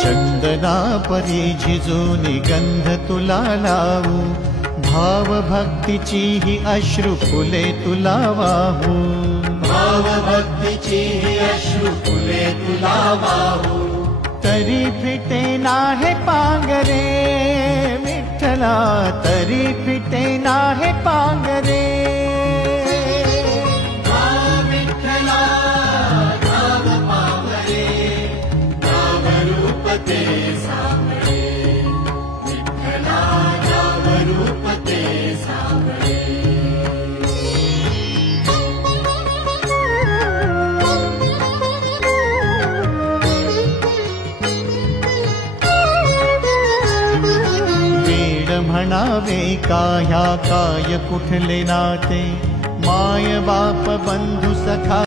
चंदना परी झिजूनी गंध तुला लावू, भाव भक्तीची ही अश्रु फुले तुला वाहू, भाव भक्तीची ही अश्रु फुले तुला वाहू। तरी फिटे नाहे पांगरे विठ्ठला, तरी फिटे नाहे पांगरे। विठ्ठला नाव पावरे, नाव रूप ते सांभळे, विठ्ठला नाव रूप ते सांभळे। म्हणावे काह्या काय कुठले नाते, माय बाप बंधु सखा